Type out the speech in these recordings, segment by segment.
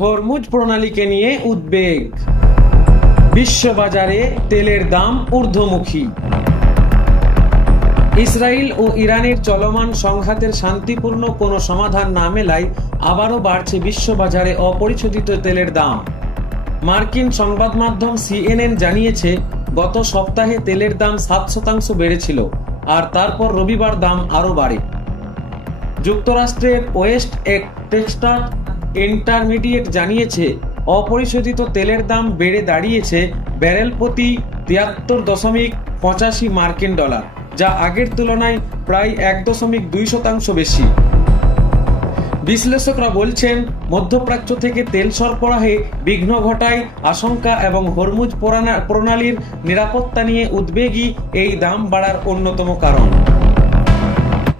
Hormuz প্রণালীকে নিয়ে উদ্বেগ। বিশ্ববাজারে তেলের দাম ঊর্ধ্বমুখী। ইসরায়েল ও ইরানের চলমান সংঘাতের শান্তিপূর্ণ কোনো সমাধান না মেলায় আবারও বাড়ছে বিশ্ববাজারে অপরিশোধিত তেলের দাম। মার্কিন সংবাদ মাধ্যম CNN জানিয়েছে, গত সপ্তাহে তেলের দাম 7% বেড়েছিল, আর তারপর রবিবার দাম আরও বাড়ে। যুক্তরাষ্ট্রের ওয়েস্ট টেক্সাস ইন্টারমিডিয়েট জানিয়েছে, অপরিশোধিত তেলের দাম বেড়ে দাঁড়িয়েছে ব্যারেল প্রতি 73.85 মার্কিন ডলার, যা আগের তুলনায় প্রায় 1.2% বেশি। বিশ্লেষকরা বলছেন, মধ্যপ্রাচ্য থেকে তেল সরবরাহে বিঘ্ন ঘটায় আশঙ্কা এবং হরমুজ প্রণালীর নিরাপত্তা নিয়ে উদ্বেগই এই দাম বাড়ার অন্যতম কারণ।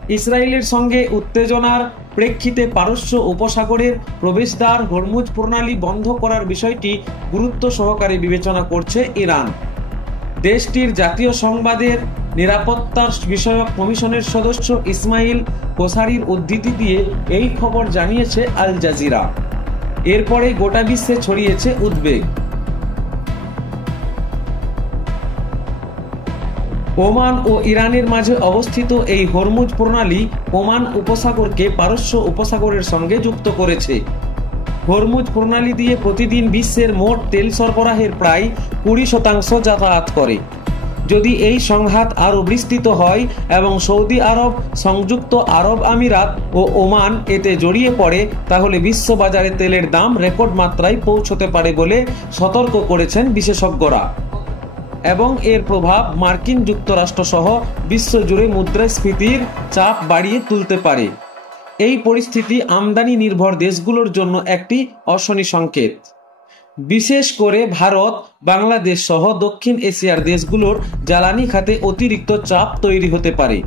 ইসরায়েলের সঙ্গে উত্তেজনার প্রেক্ষিতে পারস্য উপসাগরের প্রবেশদ্বার হরমুজ প্রণালী বন্ধ করার বিষয়টি গুরুত্ব সহকারে বিবেচনা করছে ইরান। দেশটির জাতীয় সংবাদের নিরাপত্তার বিষয়ক কমিশনের সদস্য ইসমাইল কোসারির উদ্ধৃতি দিয়ে এই খবর জানিয়েছে আল জাজিরা। এরপরে গোটা বিশ্বে ছড়িয়েছে উদ্বেগ। ওমান ও ইরানের মাঝে অবস্থিত এই হরমুজ প্রণালী ওমান উপসাগরকে পারস্য উপসাগরের সঙ্গে যুক্ত করেছে। হরমুজ প্রণালী দিয়ে প্রতিদিন বিশ্বের মোট তেল সরবরাহের প্রায় 20% যাতায়াত করে। যদি এই সংঘাত আরও বিস্তৃত হয় এবং সৌদি আরব, সংযুক্ত আরব আমিরাত ও ওমান এতে জড়িয়ে পড়ে, তাহলে বিশ্ববাজারে তেলের দাম রেকর্ড মাত্রায় পৌঁছতে পারে বলে সতর্ক করেছেন বিশেষজ্ঞরা। এবং এর প্রভাব মার্কিন যুক্তরাষ্ট্র সহ বিশ্বজুড়ে মুদ্রাস্ফীতির চাপ বাড়িয়ে তুলতে পারে। এই পরিস্থিতি আমদানি নির্ভর দেশগুলোর জন্য একটি অশনি সংকেত। বিশেষ করে ভারত, বাংলাদেশ সহ দক্ষিণ এশিয়ার দেশগুলোর জ্বালানি খাতে অতিরিক্ত চাপ তৈরি হতে পারে।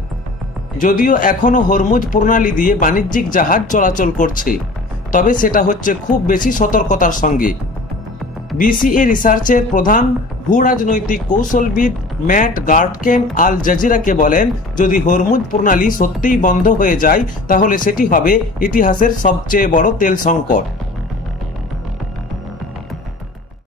যদিও এখনও হরমুজ প্রণালী দিয়ে বাণিজ্যিক জাহাজ চলাচল করছে, তবে সেটা হচ্ছে খুব বেশি সতর্কতার সঙ্গে। BCA রিসার্চের প্রধান ভূরাজনৈতিক কৌশলবিদ ম্যাট গার্টকেন আল জাজিরাকে বলেন, যদি হরমুজ প্রণালী সত্যিই বন্ধ হয়ে যায়, তাহলে সেটি হবে ইতিহাসের সবচেয়ে বড় তেল সংকট।